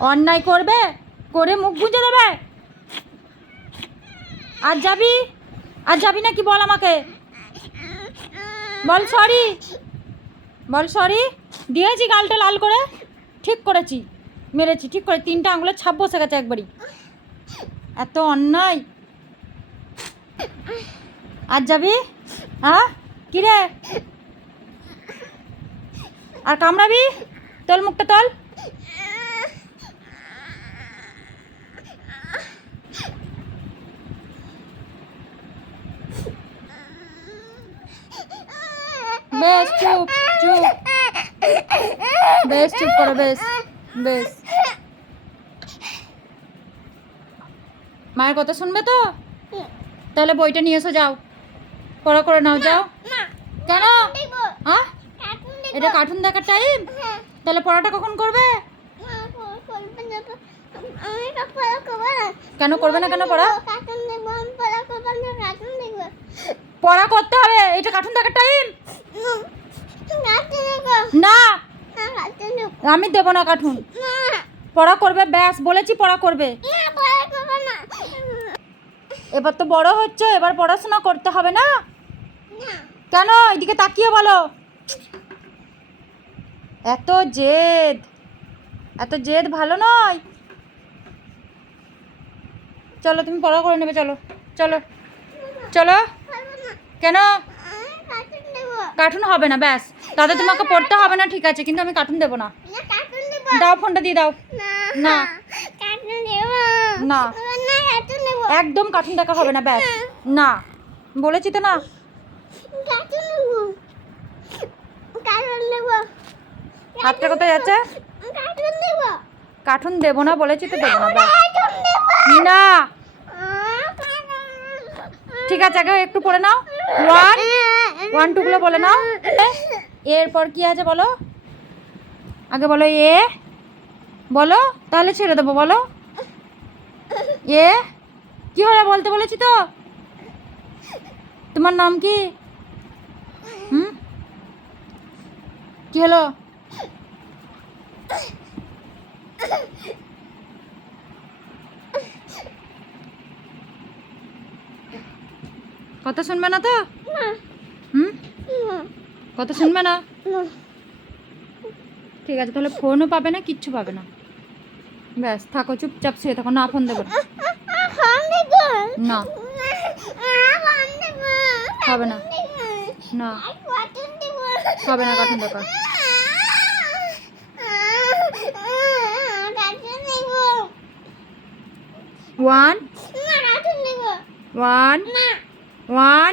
অন্যায় করবে, করে মুখ গুঁজে দেবে। আর যাবি? আর যাবি না কি বল আমাকে? বল সরি। বল সরি। দিয়েছি গালটা লাল করে। ঠিক করেছি। মেরেছি, ঠিক করে। তিনটা আঙুলের ছাপ বসে গেছে একবারই। এত অন্যায়। আর যাবি? হ্যাঁ কিরে আর কামড়াবি? তোল মুখটা তোল। বেশ, চুপ চুপ। বেশ, চুপ করো, বেশ বেশ। মায়ের কথা শুনবে তো? তাহলে বইটা নিয়ে এসো, যাও। পড়া করে নাও, যাও। কেন? এটা কার্টুন দেখার টাইম তাহলে পড়াটা কখন করবে? কেন করবে না, কেন পড়া? পড়া করতে হবে, এটা কার্টুন দেখার টাইম না। আমি দেবো না কার্টুন পড়া করবে ব্যাস বলেছি পড়া করবে। এবার তো বড় হচ্ছে এবার পড়াশোনা করতে হবে না? কেন? এদিকে তাকিয়ে বলো। এত জেদ। এত জেদ ভালো নয়। চলো তুমি পড়া করে নেবে চলো। চলো। চলো। কেন? কার্টুন হবে না ব্যাস। তাতে তোমাকে পড়তে হবে না ঠিক আছে কিন্তু আমি কার্টুন দেবো না। দাও ফোনটা দিয়ে দাও। না। না। একদম কার্টুন দেখা হবে না ব্যাস। না। বলেছি তো না। হাতটা কোথায় যাচ্ছে? কার্টুন দেবো। না বলেছি তো দেবো না ঠিক আছে আগে একটু পড়ে নাও। ওয়ান ওয়ান টুগুলো বলে নাও। এরপর কি আছে বলো? আগে বলো এ, বলো, তাহলে ছেড়ে দেবো, বলো। এ, কি হলো বলতে বলেছি তো? তোমার নাম কি? হুম? কি হলো? কথা শুনবে না তো? হুম? কথা শুনবে না? ঠিক আছে, তাহলে ফোনও পাবে না, কিচ্ছু পাবে না। ব্যাস, থাকো, চুপচাপ শুয়ে থাকো, না ফোন দেবো না। হবে না। না। হবে না, কার্টুন দেখা ওয়ান ওয়ান ওয়ান